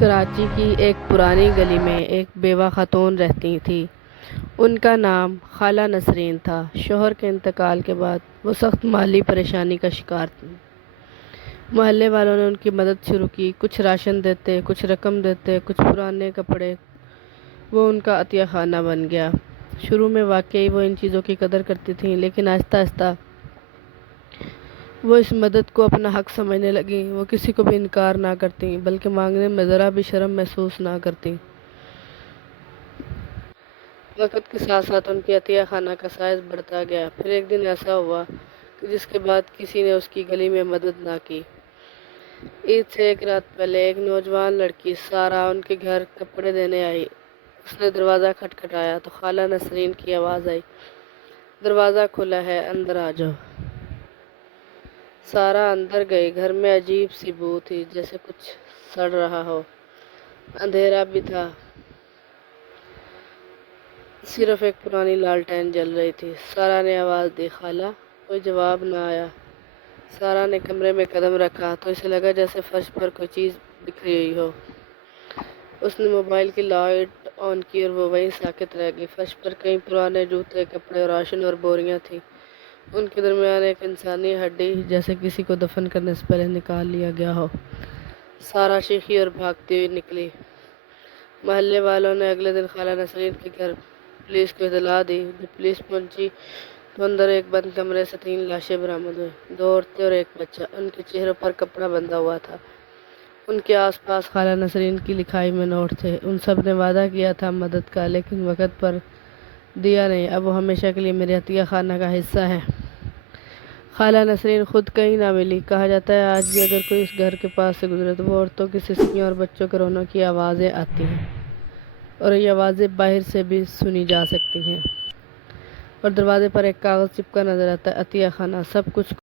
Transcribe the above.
کراچی کی ایک پرانی گلی میں ایک بیوہ خاتون رہتی تھی۔ ان کا نام خالہ نسرین تھا۔ شوہر کے انتقال کے بعد وہ سخت مالی پریشانی کا شکار تھیں۔ محلے والوں نے ان کی مدد شروع کی، کچھ راشن دیتے، کچھ رقم دیتے، کچھ پرانے کپڑے۔ وہ ان کا عطیہ خانہ بن گیا۔ شروع میں واقعی وہ ان چیزوں کی قدر کرتی تھیں، لیکن آہستہ آہستہ وہ اس مدد کو اپنا حق سمجھنے لگیں۔ وہ کسی کو بھی انکار نہ کرتیں، بلکہ مانگنے میں ذرا بھی شرم محسوس نہ کرتیں۔ وقت کے ساتھ ساتھ ان کے عطیہ خانہ کا سائز بڑھتا گیا۔ پھر ایک دن ایسا ہوا کہ جس کے بعد کسی نے اس کی گلی میں مدد نہ کی۔ عید سے ایک رات پہلے ایک نوجوان لڑکی سارہ ان کے گھر کپڑے دینے آئی۔ اس نے دروازہ کھٹکھٹایا تو خالہ نسرین کی آواز آئی، "دروازہ کھلا ہے، اندر آ جاؤ۔" سارہ اندر گئی۔ گھر میں عجیب سی بو تھی، جیسے کچھ سڑ رہا ہو۔ اندھیرا بھی تھا، صرف ایک پرانی لالٹین جل رہی تھی۔ سارہ نے آواز دی، "خالہ۔" کوئی جواب نہ آیا۔ سارہ نے کمرے میں قدم رکھا تو اسے لگا جیسے فرش پر کوئی چیز بکھری ہوئی ہو۔ اس نے موبائل کی لائٹ آن کی اور وہ وہیں ساکت رہ گئی۔ فرش پر کئی پرانے جوتے، کپڑے، راشن اور بوریاں تھیں۔ ان کے درمیان ایک انسانی ہڈی، جیسے کسی کو دفن کرنے سے پہلے نکال لیا گیا ہو۔ سارہ چیخی اور بھاگتی ہوئی نکلی۔ محلے والوں نے اگلے دن خالہ نسرین کے گھر پولیس کو اطلاع دی۔ جب پولیس پہنچی تو اندر ایک بند کمرے سے 3 لاشیں برآمد ہوئیں، 2 عورتیں اور ایک بچہ۔ ان کے چہروں پر کپڑا بندھا ہوا تھا۔ ان کے آس پاس خالہ نسرین کی لکھائی میں نوٹ تھے۔ ان سب نے وعدہ کیا تھا مدد کا، لیکن وقت پر دیا نہیں۔ اب وہ ہمیشہ کے لیے میرے عطیہ خانہ کا حصہ ہے۔ خالہ نسرین خود کہیں نہ ملی۔ کہا جاتا ہے آج بھی اگر کوئی اس گھر کے پاس سے گزرے تو وہ عورتوں کی سسکیاں اور بچوں کے رونے کی آوازیں آتی ہیں، اور یہ آوازیں باہر سے بھی سنی جا سکتی ہیں۔ اور دروازے پر ایک کاغذ چپکا نظر آتا ہے، "عطیہ خانہ، سب کچھ